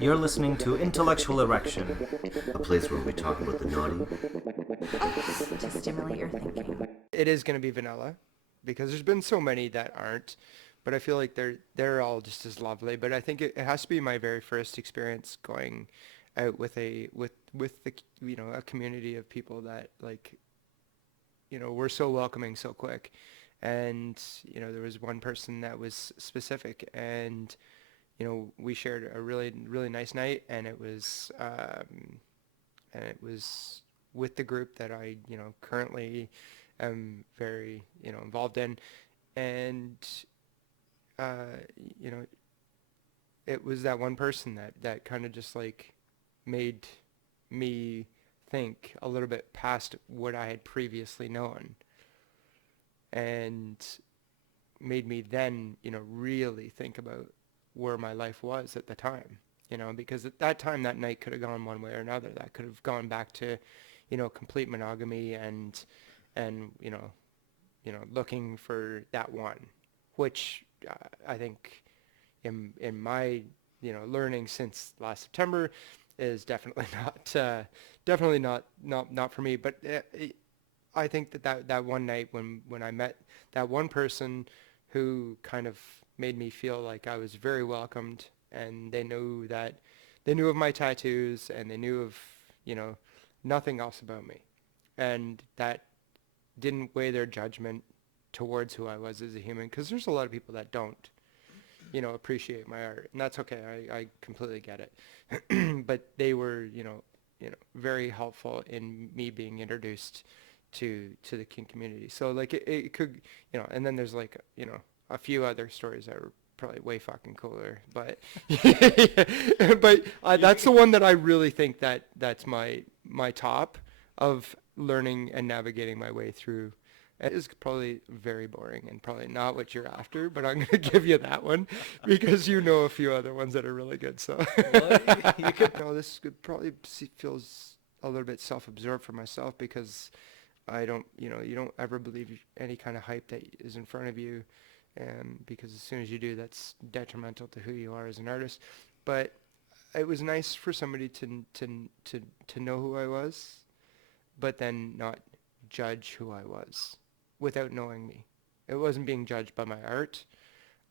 You're listening to Intellectual Erection, a place where we talk about the naughty. To stimulate your thinking. It is going to be vanilla, because there's been so many that aren't, but I feel like they're all just as lovely. But I think it has to be my very first experience going out with the a community of people that, like, were so welcoming so quick. And there was one person that was specific, and we shared a really, really nice night, and it was with the group that I currently am very involved in. And it was that one person that kind of just like made me think a little bit past what I had previously known, and made me then really think about where my life was at the time, because at that time, that night could have gone one way or another. That could have gone back to complete monogamy and looking for that one, which I think in my learning since last September is definitely not for me. But I think that one night when I met that one person who kind of made me feel like I was very welcomed, and they knew of my tattoos, and they knew of nothing else about me, and that didn't weigh their judgment towards who I was as a human, because there's a lot of people that don't appreciate my art, and that's okay. I completely get it. But they were very helpful in me being introduced to the kink community. So like it could and then there's like a few other stories that were probably way fucking cooler, but but that's the one that I really think that's my top of learning and navigating my way through. It is probably very boring and probably not what you're after, but I'm going to give you that one because a few other ones that are really good. So you could this could probably feels a little bit self-absorbed for myself, because I don't you don't ever believe any kind of hype that is in front of you, because as soon as you do, that's detrimental to who you are as an artist. But it was nice for somebody to know who I was, but then not judge who I was without knowing me. It wasn't being judged by my art.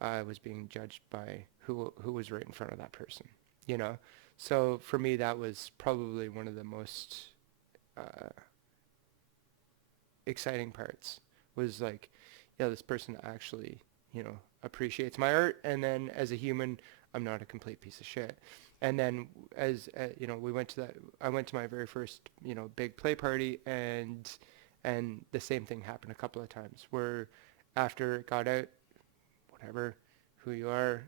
I was being judged by who was right in front of that person. So for me, that was probably one of the most exciting parts. Was like, this person actually appreciates my art, and then as a human, I'm not a complete piece of shit. And then as we went to that, I went to my very first big play party, and the same thing happened a couple of times, where after it got out, whatever, who you are,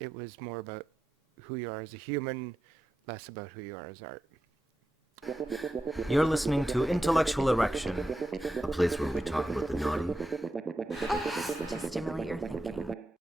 it was more about who you are as a human, less about who you are as art. You're listening to Intellectual Erection, A place where we talk about the naughty. To stimulate your thinking.